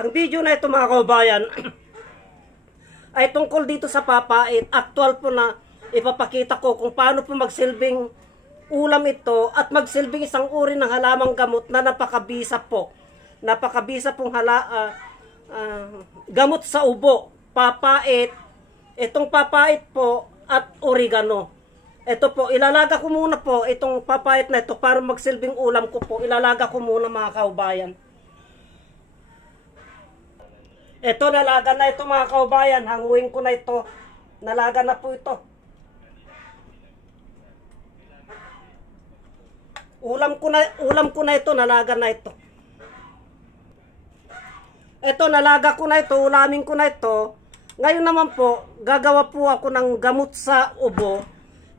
Ang video na ito mga kaubayan ay tungkol dito sa papait. Actual po na ipapakita ko kung paano po magsilbing ulam ito at magsilbing isang uri ng halamang gamot na napakabisa po. Napakabisa pong gamot sa ubo, papait. Itong papait po at oregano. Ito po, ilalaga ko muna po itong papait na ito para magsilbing ulam ko po. Ilalaga ko muna mga kaubayan. Ito, nalaga na ito mga kaubayan. Hanguin ko na ito. Nalaga na po ito. Ulam ko na ito, nalaga na ito. Ito, nalaga ko na ito, ulamin ko na ito. Ngayon naman po, gagawa po ako ng gamot sa ubo.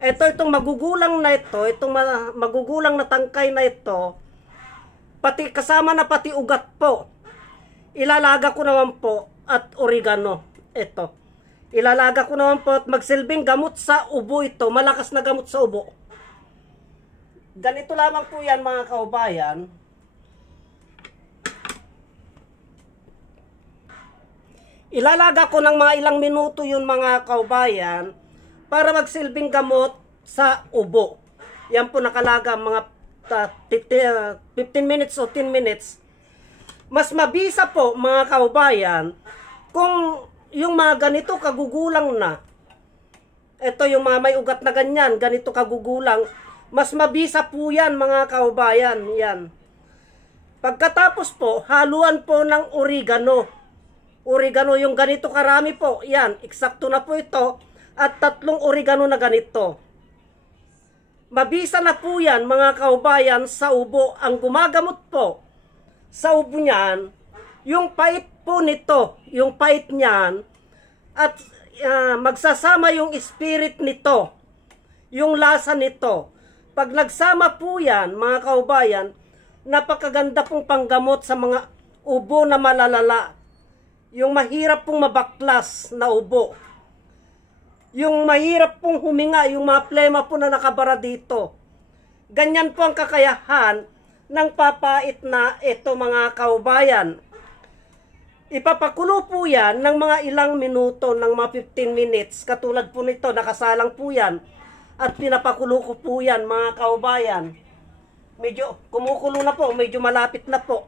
Itong magugulang na ito, itong magugulang na tangkay na ito, pati kasama na pati ugat po. Ilalaga ko naman po at oregano. Ito. Ilalaga ko naman po at magsilbing gamot sa ubo ito. Malakas na gamot sa ubo. Ganito lamang po yan mga kaubayan. Ilalaga ko ng mga ilang minuto yun mga kaubayan para magsilbing gamot sa ubo. Yan po nakalaga mga 15 minutes o 10 minutes. Mas mabisa po mga kaubayan kung yung mga ganito kagugulang na. Ito yung mga may ugat na ganyan, ganito kagugulang. Mas mabisa po yan mga kaubayan. Yan. Pagkatapos po, haluan po ng oregano. Oregano yung ganito karami po. Yan, eksakto na po ito. At 3 oregano na ganito. Mabisa na po yan mga kaubayan sa ubo. Ang gumagamot po sa ubo niyan, yung pait po nito, yung pait niyan, at magsasama yung spirit nito, yung lasa nito. Pag nagsama po yan, mga kaubayan, napakaganda pong panggamot sa mga ubo na malalala. Yung mahirap pong mabaklas na ubo. Yung mahirap pong huminga, yung mga plema po na nakabara dito. Ganyan po ang kakayahan ng papait na ito mga kaubayan. Ipapakulo po yan ng mga ilang minuto, ng mga 15 minutes. Katulad po nito, nakasalang po yan. At pinapakulo ko po yan mga kaubayan. Medyo kumukulo na po, medyo malapit na po.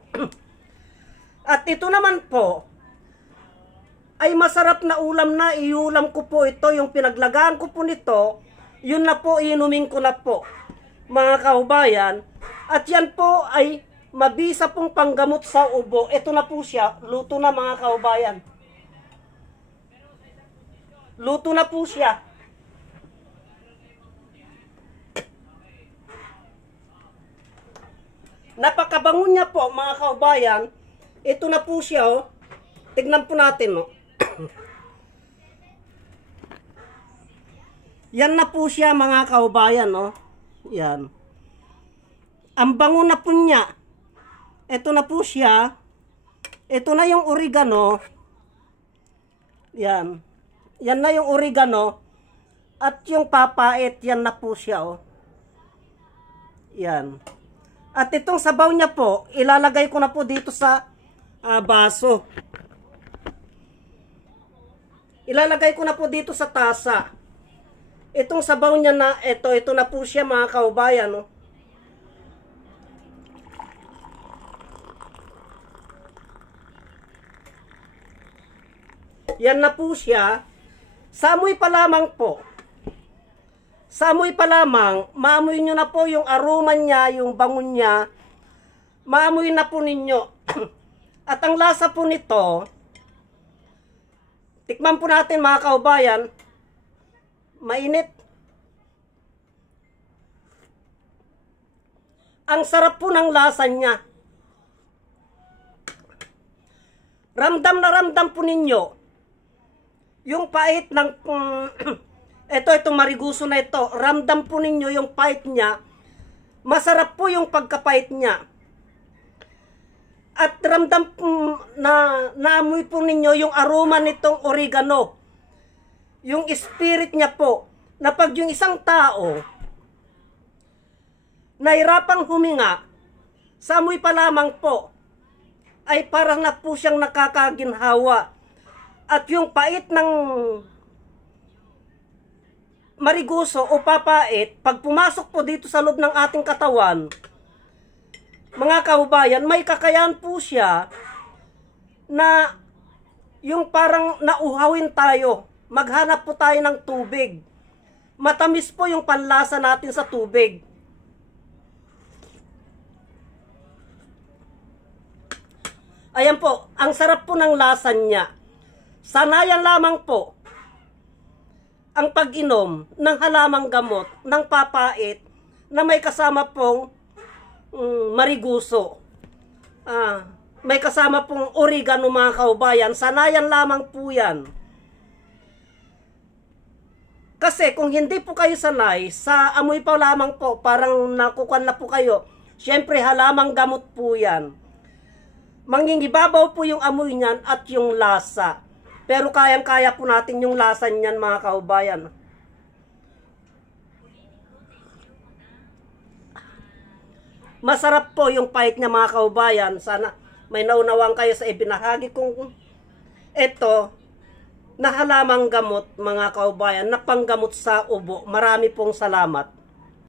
At ito naman po, ay masarap na ulam na. Iulam ko po ito, yung pinaglagaan ko po nito, yun na po, inumin ko na po mga kaubayan. At yan po ay mabisa pong panggamot sa ubo. Ito na po siya. Luto na mga kaubayan. Luto na po siya. Napakabango niya po mga kaubayan. Ito na po siya. Oh. Tignan po natin. Oh. Yan na po siya mga kaubayan. Oh. Yan. Ang bango na po niya. Ito na po siya. Ito na yung oregano. Yan. Yan na yung oregano. At yung papait, yan na po siya. Oh. Yan. At itong sabaw niya po, ilalagay ko na po dito sa baso. Ilalagay ko na po dito sa tasa. Itong sabaw niya na, ito na po siya mga kaubayan. Oh. Yan na po siya. Sa amoy pa lamang po. Sa amoy pa lamang, maamoy nyo na po yung aroma niya, yung bango niya. Maamoy na po ninyo. At ang lasa po nito, tikman po natin mga kaubayan. Mainit. Ang sarap po ng lasa niya. Ramdam na ramdam po ninyo yung pait ng itong mariguso na ito. Ramdam po ninyo yung pait niya. Masarap po yung pagkapait niya. At ramdam po na naamoy po ninyo yung aroma nitong oregano. Yung spirit niya po. Na pag yung isang tao nahirapang huminga, sa amoy pa lamang po ay parang na po siyang nakakaginhawa. At yung pait ng mariguso o papait, pag pumasok po dito sa loob ng ating katawan, mga kaubayan, may kakayahan po siya na yung parang nauhawin tayo. Maghanap po tayo ng tubig. Matamis po yung panlasa natin sa tubig. Ayan po, ang sarap po ng lasa niya. Sanayan lamang po ang pag-inom ng halamang gamot, ng papait, na may kasama pong mariguso. May kasama pong oregano mga kaubayan. Sanayan lamang po yan. Kasi kung hindi po kayo sanay, sa amoy pa lamang po, parang nakukuhan na po kayo. Siyempre halamang gamot po yan. Mangingibabaw po yung amoy niyan at yung lasa. Pero kayang-kaya po natin yung lasa niyan mga kaubayan. Masarap po yung pait niya mga kaubayan. Sana may naunawang kayo sa ibinahagi kong ito na halamang gamot mga kaubayan na panggamot sa ubo. Marami pong salamat.